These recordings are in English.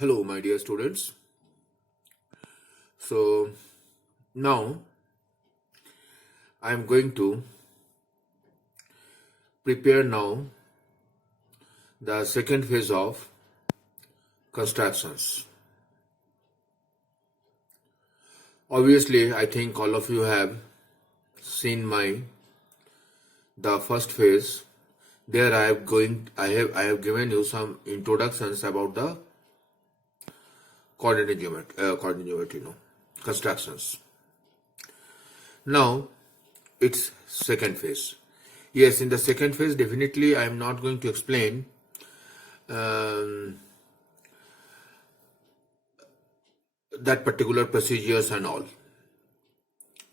Hello, my dear students. So now I am going to prepare now the second phase of constructions. Obviously, I think all of you have seen the first phase. There I have given you some introductions about the coordinate geometry, constructions. Now it's second phase. Yes, in the second phase, definitely I am not going to explain that particular procedures and all.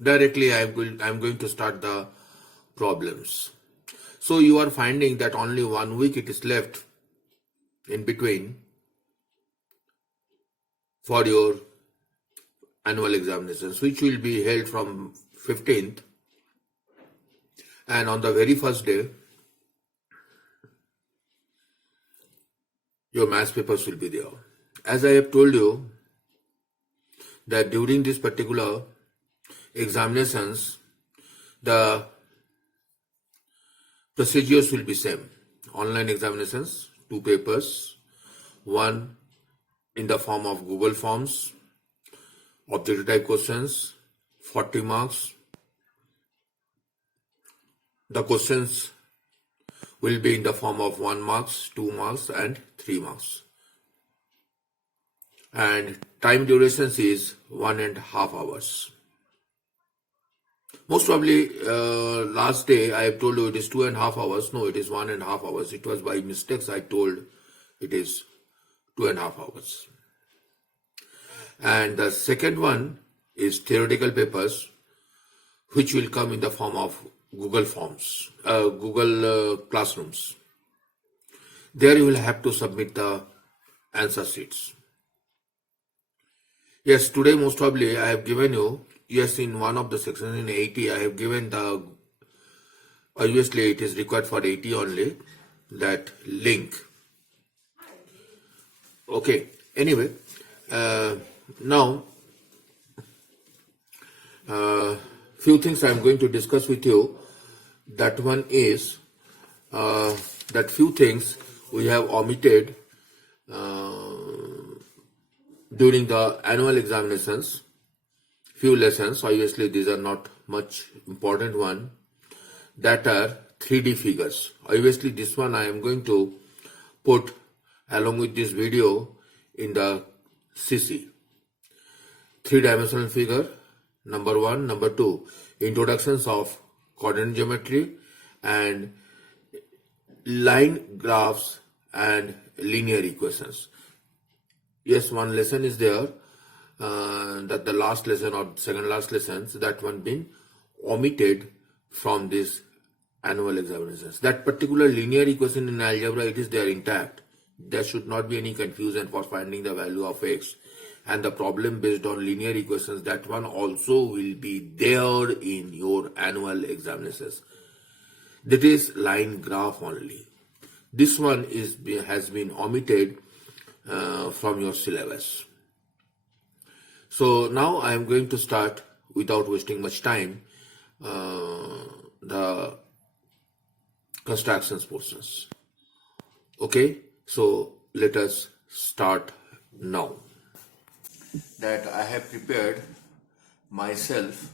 Directly I am going to start the problems. So you are finding that only 1 week it is left in between for your annual examinations, which will be held from 15th, and on the very first day your maths papers will be there. As I have told you that during this particular examinations the procedures will be same. Online examinations, 2 papers, one in the form of Google Forms, objective type questions, 40 marks. The questions will be in the form of 1 marks, 2 marks and 3 marks. And time durations is 1.5 hours. Most probably last day I have told you it is 2.5 hours. No, it is 1.5 hours. It was by mistakes I told it is 2.5 hours. And the second one is theoretical papers, which will come in the form of Google Forms, Google Classrooms. There you will have to submit the answer sheets. Yes, today most probably I have given you, yes, in one of the sections in 80, I have given the, obviously it is required for 80 only, that link. Okay, anyway, now few things I am going to discuss with you. That one is that few things we have omitted during the annual examinations. Few lessons, obviously these are not much important one, that are 3D figures. Obviously this one I am going to put along with this video in the CC. 3-dimensional figure, number 1. Number 2, introductions of coordinate geometry and line graphs and linear equations. Yes, one lesson is there, that the last lesson or second last lessons, that one been omitted from this annual examinations. That particular linear equation in algebra, it is there intact. There should not be any confusion for finding the value of x. And the problem based on linear equations, that one also will be there in your annual examinations. That is line graph only. This one has been omitted from your syllabus. So now I am going to start without wasting much time the constructions portions. Okay, so let us start now. That I have prepared myself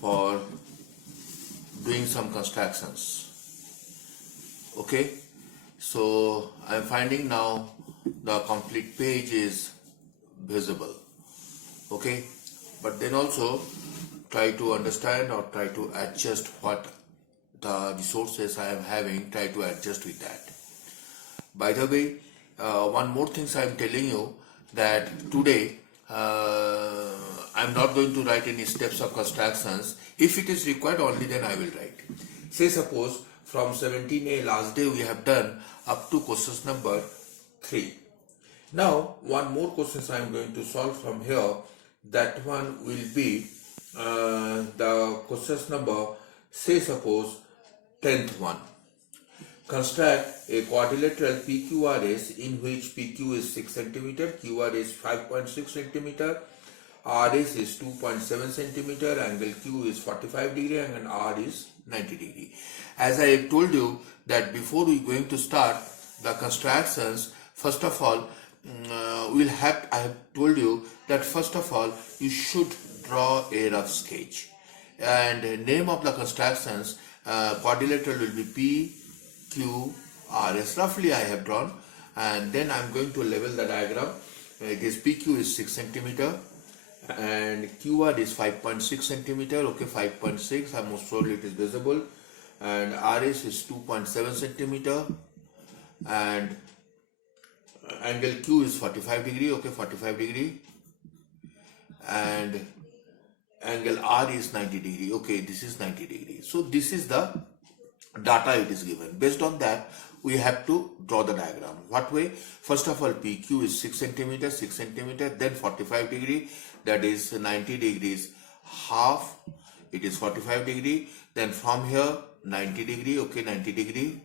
for doing some constructions. Okay, so I am finding now the complete page is visible. Okay, but then also try to understand or try to adjust what the resources I am having, try to adjust with that. By the way, one more thing I am telling you, that today I am not going to write any steps of constructions. If it is required only, then I will write. Say suppose from 17A last day we have done up to questions number 3. Now one more questions I am going to solve from here. That one will be the questions number, say suppose 10th one. construct a quadrilateral PQRS in which PQ is 6 centimeter, QR is 5.6 centimeter, RS is 2.7 centimeter, angle Q is 45 degree and R is 90 degree. As I have told you that before we going to start the constructions, first of all, I have told you that first of all you should draw a rough sketch, and name of the constructions quadrilateral will be P, Q, R, S. Roughly I have drawn, and then I am going to level the diagram. It is PQ is 6 centimeter and QR is 5.6 centimeter. Okay, 5.6, I most probably it is visible, and RS is 2.7 centimeter, and angle Q is 45 degree. Okay, 45 degree, and angle R is 90 degree. Okay, this is 90 degree. So this is the data it is given. Based on that, we have to draw the diagram. What way? First of all, PQ is 6 centimeter, 6 centimeter, then 45 degree, that is 90 degrees half, it is 45 degree. Then from here 90 degree, okay, 90 degree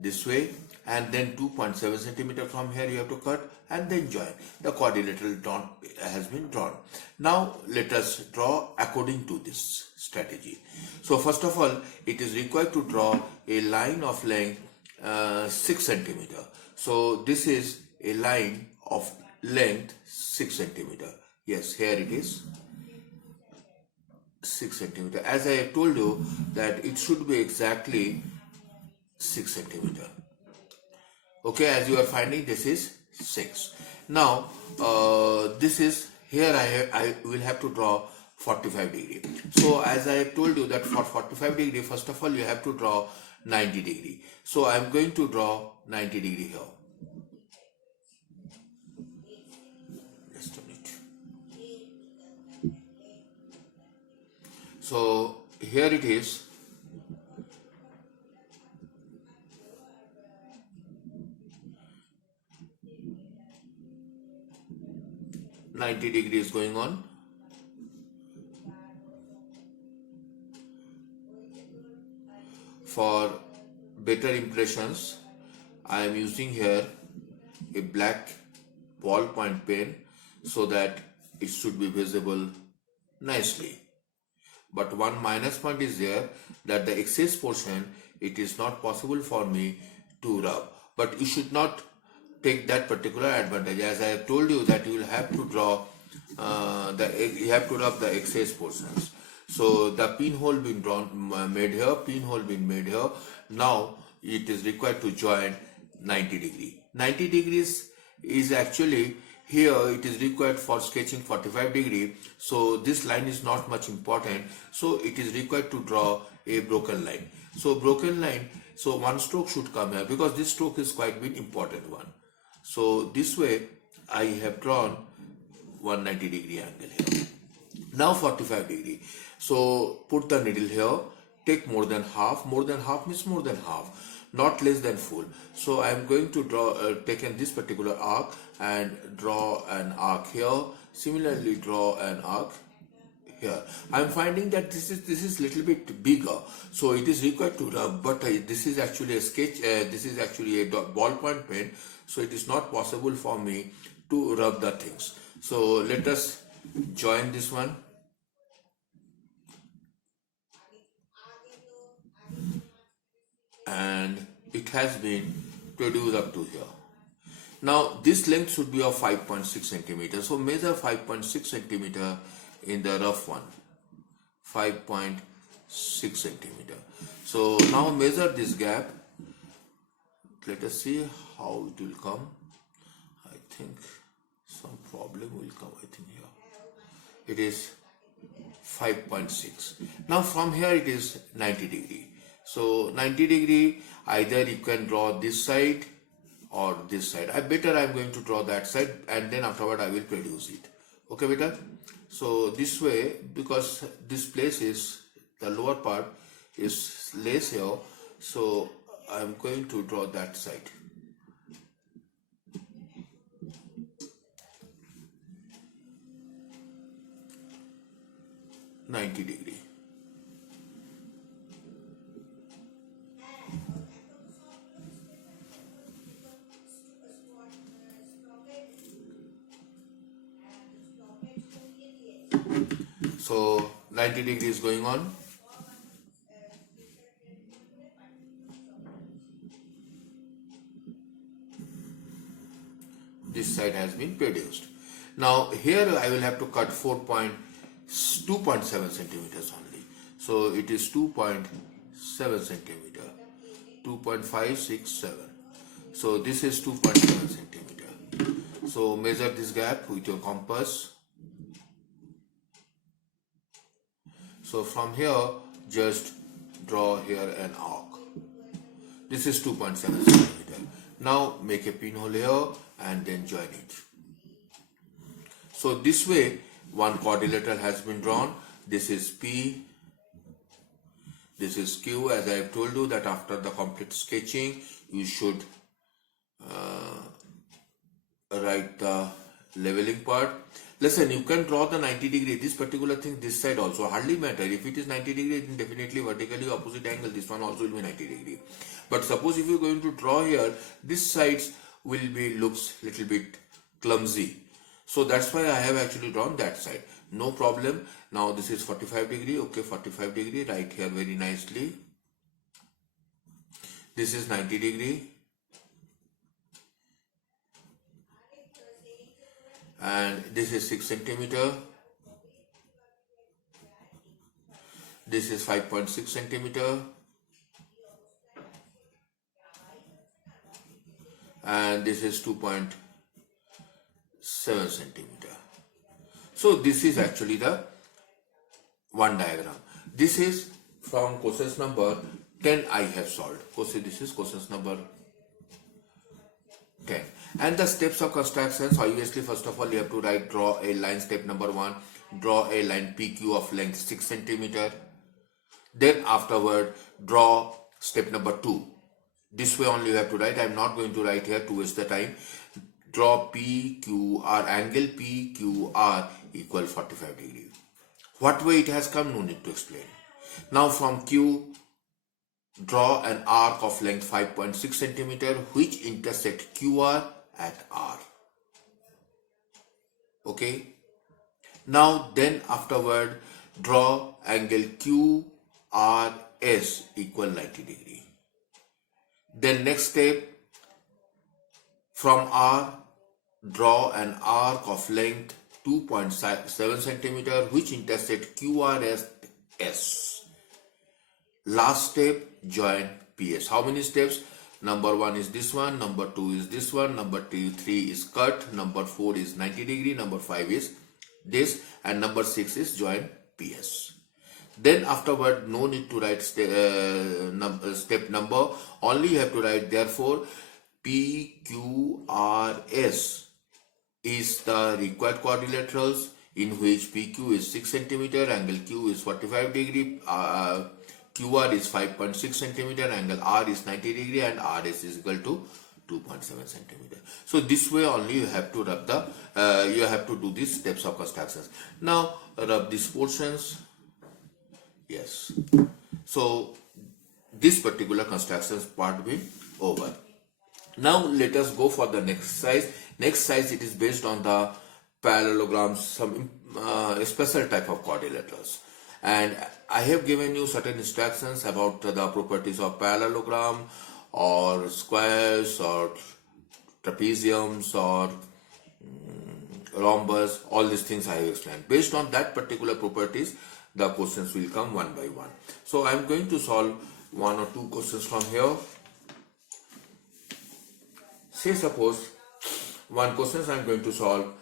this way, and then 2.7 centimeter from here you have to cut and then join. The quadrilateral has been drawn. Now let us draw according to this strategy. So first of all, it is required to draw a line of length 6 centimeter. So this is a line of length 6 centimeter. Yes, here it is 6 centimeter. As I have told you that it should be exactly 6 centimeter. Okay, as you are finding, this is 6. Now this is here I will have to draw 45 degree. So as I have told you that for 45 degree, first of all you have to draw 90 degree. So I am going to draw 90 degree here. Just a minute. So here it is. $90 degrees going on. For better impressions, I am using here a black ballpoint pen so that it should be visible nicely. But one minus point is there, that the excess portion, it is not possible for me to rub. But you should not take that particular advantage. As I have told you that you will have to draw you have to rub the excess portions. So the pinhole been made here, pinhole been made here. Now it is required to join 90 degree. 90 degrees is actually here, it is required for sketching 45 degree. So this line is not much important. So it is required to draw a broken line. So broken line, so one stroke should come here because this stroke is quite big important one. So this way I have drawn 190 degree angle here. Now 45 degree. So put the needle here, take more than half means more than half, not less than full. So I am going to draw, taken this particular arc and draw an arc here. Similarly draw an arc here. I am finding that this is little bit bigger, so it is required to rub, but this is actually a sketch, this is actually a ballpoint pen, so it is not possible for me to rub the things. So let us join this one. And it has been produced up to here. Now this length should be of 5.6 centimeters. So measure 5.6 centimeter in the rough one. 5.6 centimeter. So now measure this gap. Let us see how it will come. I think some problem will come. I think here. It is 5.6. Now from here it is 90 degree. So 90 degree, either you can draw this side or this side. I am going to draw that side, and then afterward I will produce it. Okay, beta? So this way, because this place is, the lower part is less here, so I am going to draw that side. $90 degree. So 90 degree is going on. This side has been produced. Now here I will have to cut 2.7 centimeters only. So it is 2.7 centimeter. 2.567. So this is 2.7 centimeter. So measure this gap with your compass. So from here just draw here an arc. This is 2.7 centimeter. Now make a pinhole here and then join it. So this way one quadrilateral has been drawn. This is P, this is Q. As I have told you that after the complete sketching you should write the leveling part. Listen, you can draw the 90 degree, this particular thing this side also, hardly matter. If it is 90 degree, then definitely vertically opposite angle, this one also will be 90 degree. But suppose if you are going to draw here, this sides will be looks little bit clumsy. So that's why I have actually drawn that side. No problem. Now this is 45 degree. Okay, 45 degree, right here very nicely. This is 90 degree. And this is 6 centimeter. This is 5.6 centimeter. And this is 2.7 centimeter. So this is actually the one diagram. This is from questions number 10 I have solved. This is questions number 10. And the steps of constructions, obviously first of all you have to draw a line. Step number 1, draw a line PQ of length 6 centimeter. Then afterward draw step number 2. This way only you have to write. I am not going to write here to waste the time. Draw PQR, angle PQR equal 45 degree. What way it has come, no need to explain. Now from Q, draw an arc of length 5.6 centimeter which intersect QR at R. Okay. Now then afterward draw angle QRS equal 90 degree. Then next step, from R draw an arc of length 2.7 centimeter which intersect QRS S. Last step, join PS. How many steps? Number 1 is this one, number 2 is this one, number 3 is cut, number 4 is 90 degree, number 5 is this, and number 6 is join PS. Then afterward, no need to write step number, only you have to write therefore PQRS is the required quadrilaterals in which PQ is 6 centimeter, angle Q is 45 degree, QR is 5.6 centimeter, angle R is 90 degree, and RS is equal to 2.7 centimeter. So this way only you have to rub the, you have to do these steps of constructions. Now rub these portions. Yes. So this particular constructions part will be over. Now let us go for the next exercise. Next exercise, it is based on the parallelograms, some special type of quadrilaterals. And I have given you certain instructions about the properties of parallelogram or squares or trapeziums or rhombus. All these things I have explained. Based on that particular properties, the questions will come one by one. So I am going to solve one or two questions from here. Say suppose one question I am going to solve.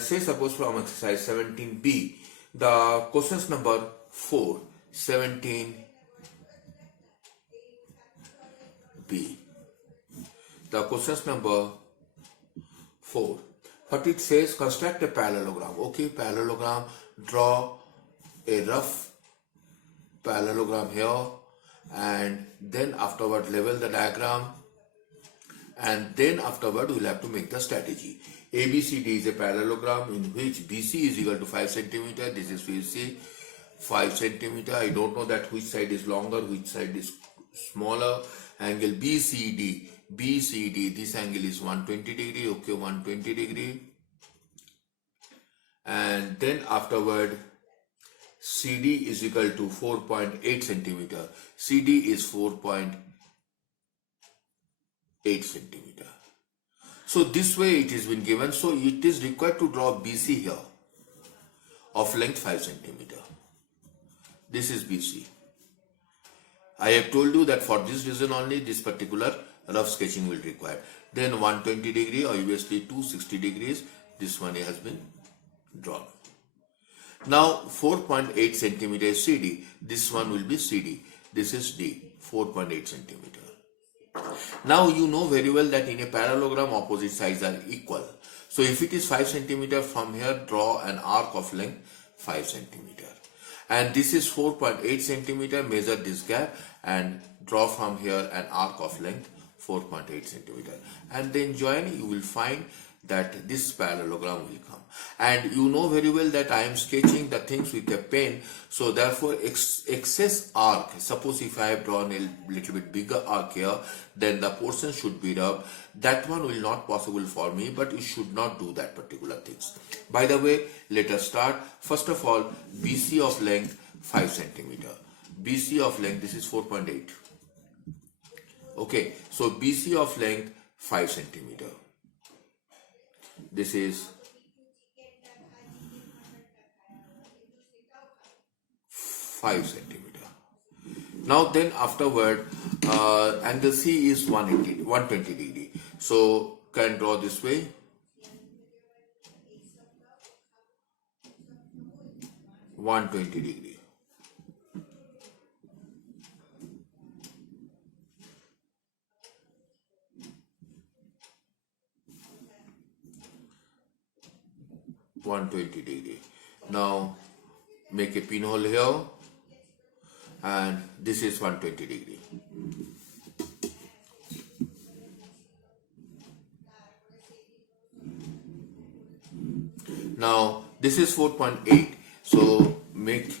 Say suppose from exercise 17b, the questions number 4, 17b. The questions number 4. What it says, construct a parallelogram. Okay, parallelogram, draw a rough parallelogram here, and then afterward level the diagram, and then afterward we will have to make the strategy. ABCD is a parallelogram in which BC is equal to 5 centimeter. This is BC 5 centimeter. I don't know that which side is longer, which side is smaller. Angle BCD, this angle is 120 degree. Okay, 120 degree. and then afterward CD is equal to 4.8 centimeter. CD is 4.8 centimeter. So this way it has been given. So it is required to draw BC here of length 5 centimeter. This is BC. I have told you that for this reason only this particular rough sketching will require. Then 120 degree, obviously 260 degrees, this one has been drawn. Now 4.8 centimeter is CD, this one will be CD, this is D, 4.8 centimeter. Now you know very well that in a parallelogram opposite sides are equal. So if it is 5 centimeter, from here draw an arc of length 5 centimeter. And this is 4.8 centimeter, measure this gap and draw from here an arc of length 4.8 centimeter. And then join, you will find that this parallelogram will come. And you know very well that I am sketching the things with a pen, so therefore excess arc, suppose if I have drawn a little bit bigger arc here, then the portion should be rubbed. That one will not possible for me, but you should not do that particular things. By the way, let us start. First of all, BC of length 5 centimeter. BC of length, this is 4.8. Okay, so BC of length 5 centimeter. This is 5 centimeter. Now then afterward, angle C is 120 degree. So can draw this way. (120 degree). Now make a pinhole here, and this is 120 degree. Now this is 4.8, so make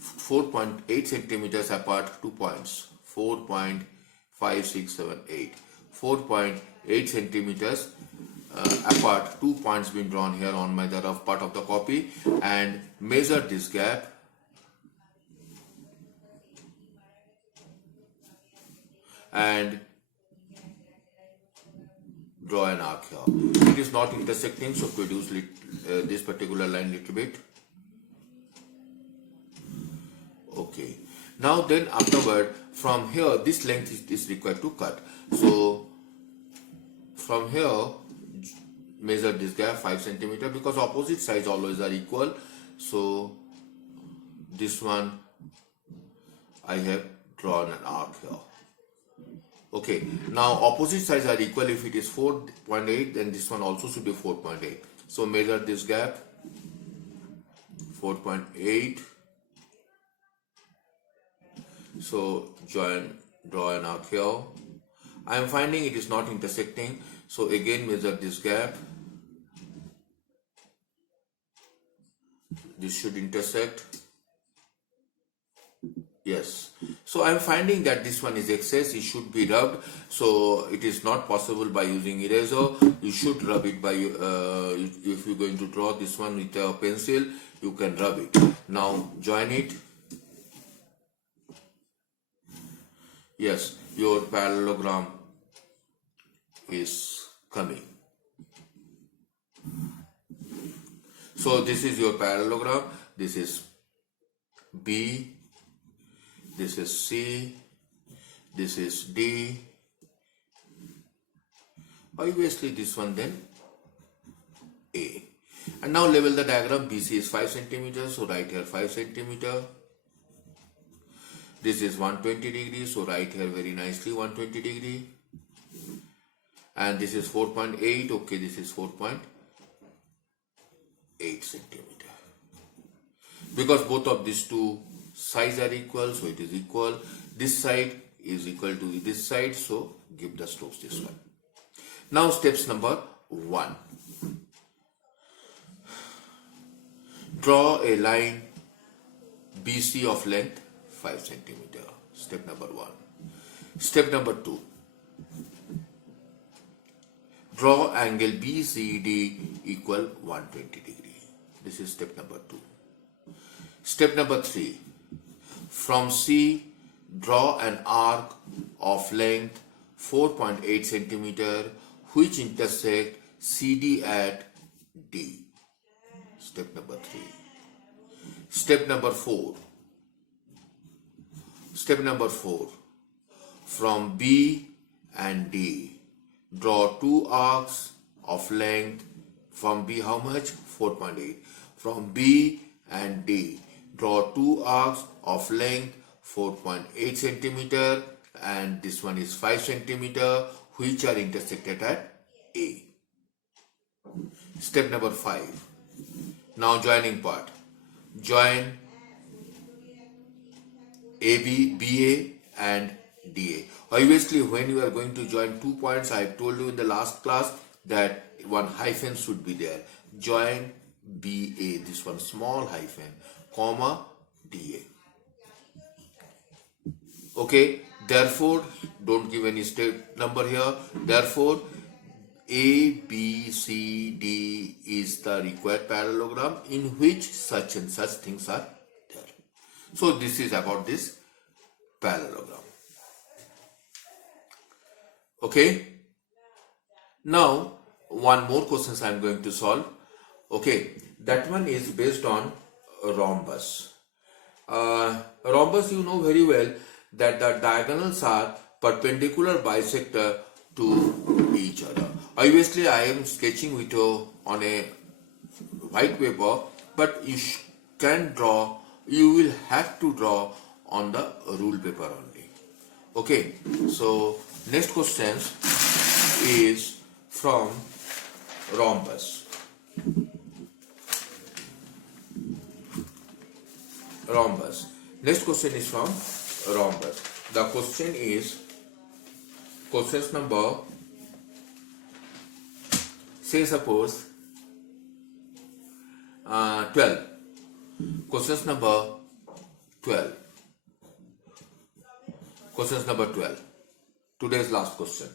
4.8 centimeters apart 2 points. 4.5678. 4.8 centimeters apart, 2 points been drawn here on my the rough part of the copy, and measure this gap and draw an arc here. It is not intersecting, so produce this particular line little bit. Okay. Now then afterward, from here this length is required to cut. So from here measure this gap 5 centimeter, because opposite sides always are equal. So this one I have drawn an arc here. Okay, now opposite sides are equal. If it is 4.8, then this one also should be 4.8. So measure this gap 4.8. So draw an arc here. I am finding it is not intersecting, so again measure this gap. This should intersect. Yes. So I am finding that this one is excess. It should be rubbed. So it is not possible by using eraser. You should rub it by, if you are going to draw this one with a pencil, you can rub it. Now join it. Yes, your parallelogram is coming. So this is your parallelogram. This is B, this is C, this is D, obviously this one then A. And now level the diagram. BC is 5 centimeters, so write here 5 centimeter. This is 120 degrees, so write here very nicely 120 degree. And this is 4.8, okay, this is 4.8 centimeter. Because both of these two sides are equal, so it is equal. This side is equal to this side, so give the strokes this one. Now steps number 1. Draw a line BC of length 5 centimeter. Step number 1. Step number 2. Draw angle BCD equal 120 degree. This is step number 2. Step number 3. From C, draw an arc of length 4.8 centimeter which intersect CD at D. Step number 3. Step number 4. Step number 4. From B and D, draw two arcs of length from B, how much? 4.8. From B and D, draw two arcs of length 4.8 centimeter and this one is 5 centimeter which are intersected at A. Step number 5. Now joining part. Join AB, BA and DA. Obviously when you are going to join 2 points, I have told you in the last class that one hyphen should be there. Join BA, this one small hyphen, comma DA. Okay, therefore don't give any step number here. Therefore A, B, C, D is the required parallelogram in which such and such things are there. So this is about this parallelogram. Okay. Now one more questions I am going to solve. Okay, that one is based on rhombus. Rhombus, you know very well that the diagonals are perpendicular bisector to each other. Obviously I am sketching with you on a white paper, but you will have to draw on the rule paper only. Okay, so next question is from rhombus. Next question is from rhombus. The question is, questions number, say suppose 12. Questions number 12. Questions number 12. Today's last question.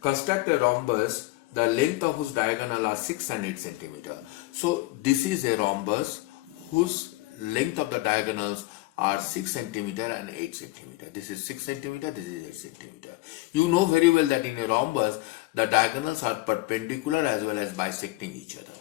Construct a rhombus, the length of whose diagonal are 6 and 8 centimeter. So this is a rhombus whose length of the diagonals are 6 centimeter and 8 centimeter. This is 6 centimeter, this is 8 centimeter. You know very well that in a rhombus, the diagonals are perpendicular as well as bisecting each other.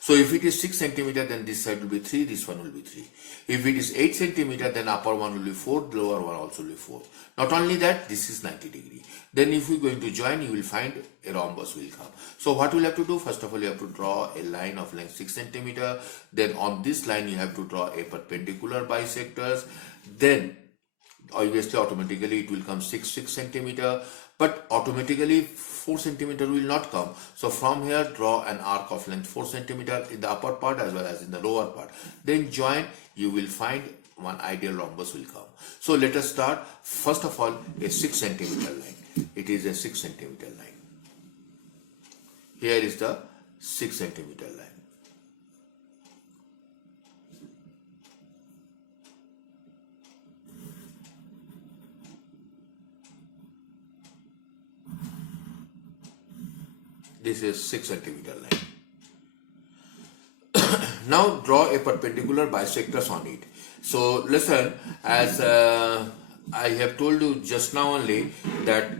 So if it is 6 centimeter, then this side will be 3, this one will be 3. If it is 8 centimeter, then upper one will be 4, lower one also will be 4. Not only that, this is 90 degree. Then if we are going to join, you will find a rhombus will come. So what we will have to do? First of all, you have to draw a line of length 6 centimeter. Then on this line, you have to draw a perpendicular bisectors. Then obviously automatically it will come 6 centimeter. But automatically 4 centimeter will not come. So from here, draw an arc of length 4 centimeter in the upper part as well as in the lower part. Then join, you will find one ideal rhombus will come. So let us start. First of all, a 6 centimeter line. It is a 6 centimeter line. Here is the 6 centimeter line. This is 6 centimeter line. Now draw a perpendicular bisectors on it. So listen, as I have told you just now only that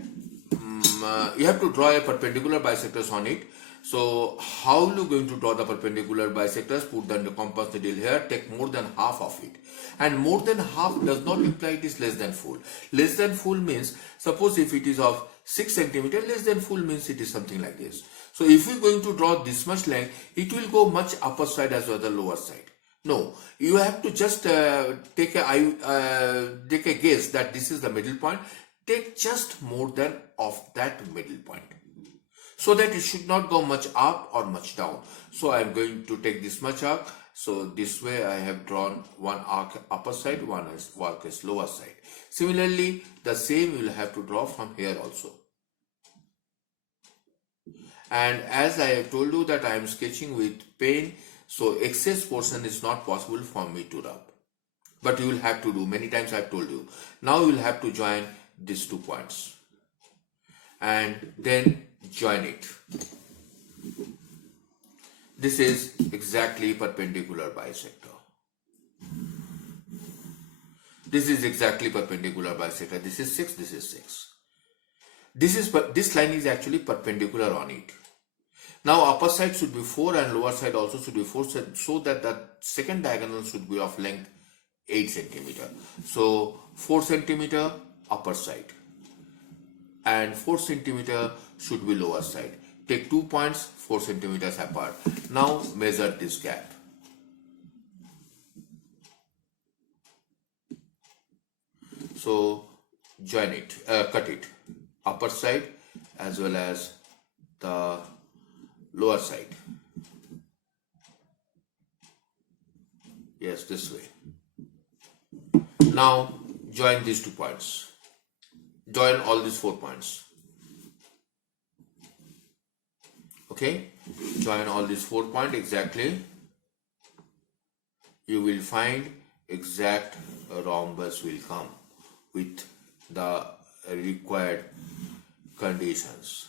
you have to draw a perpendicular bisectors on it. So how are you going to draw the perpendicular bisectors? Put the compass needle here, take more than half of it. And more than half does not imply it is less than full. Less than full means, suppose if it is of 6 centimeter, less than full means it is something like this. So if we are going to draw this much length, it will go much upper side as well as the lower side. No, you have to just take a guess that this is the middle point. Take just more than of that middle point, so that it should not go much up or much down. So I am going to take this much arc. So this way I have drawn one arc upper side, one arc is lower side. Similarly, the same you will have to draw from here also. And as I have told you that I am sketching with pen, so excess portion is not possible for me to rub. But you will have to do, many times I have told you. Now you will have to join these 2 points. And then join it. This is exactly perpendicular bisector. This is exactly perpendicular bisector. This is 6, this is 6. This line is actually perpendicular on it. Now upper side should be 4 and lower side also should be 4, so that the second diagonal should be of length 8 centimeter. So 4 centimeter upper side and 4 centimeter should be lower side. Take 2 points 4 centimeters apart. Now measure this gap. So join it, cut it, upper side as well as the lower side. Yes, this way. Now join these 2 points. Join all these 4 points. Okay, join all these 4 points exactly. You will find exact rhombus will come with the required conditions.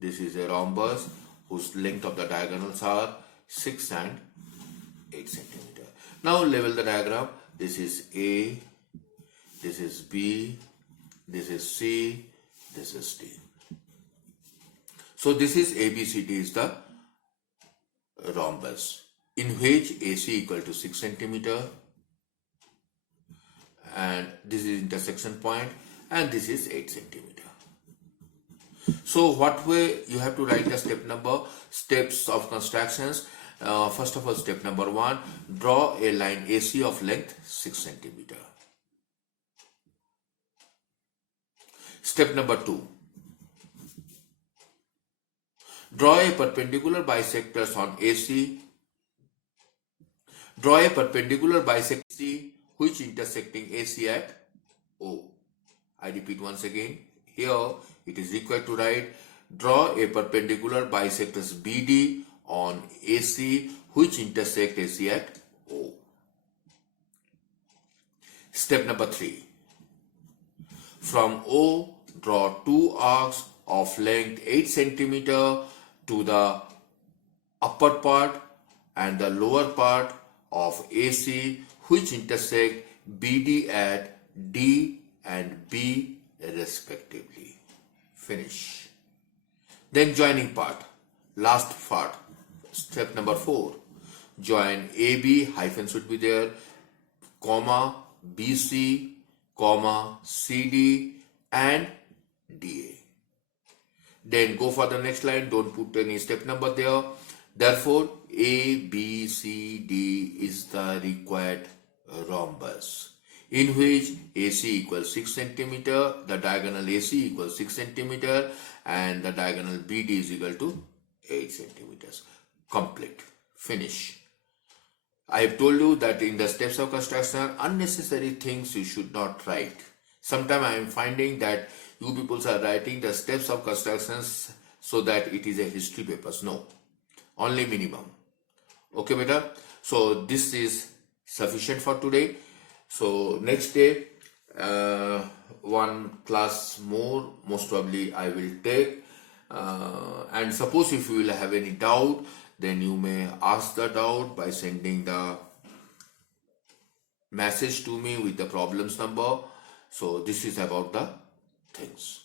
This is a rhombus whose length of the diagonals are 6 and 8 centimeter. Now level the diagram. This is A, this is B, this is C, this is D. So this is ABCD is the rhombus in which AC equal to 6 centimeter and this is intersection point and this is 8 centimeter. So what way you have to write the steps of constructions. First of all, step number 1, draw a line AC of length 6 centimeter. Step number 2, draw a perpendicular bisectors on AC. Draw a perpendicular bisector which intersecting AC at O. I repeat once again. Here it is required to write draw a perpendicular bisectors BD on AC which intersect AC at O. Step number 3. From O, draw 2 arcs of length 8 centimeter to the upper part and the lower part of AC which intersect BD at D and B respectively. Finish. Then joining part, last part, step number 4. Join AB, hyphen should be there, comma, BC, comma, CD and DA. Then go for the next line, don't put any step number there. Therefore, A, B, C, D is the required rhombus in which AC equals 6 centimeter, the diagonal AC equals 6 centimeter and the diagonal BD is equal to 8 centimeters. Complete. Finish. I have told you that in the steps of construction, unnecessary things you should not write. Sometimes I am finding that you people are writing the steps of constructions so that it is a history papers. No, only minimum. Okay, beta. So this is sufficient for today. So next day, one class more most probably I will take. And suppose if you will have any doubt, then you may ask the doubt by sending the message to me with the problems number. So this is about the things.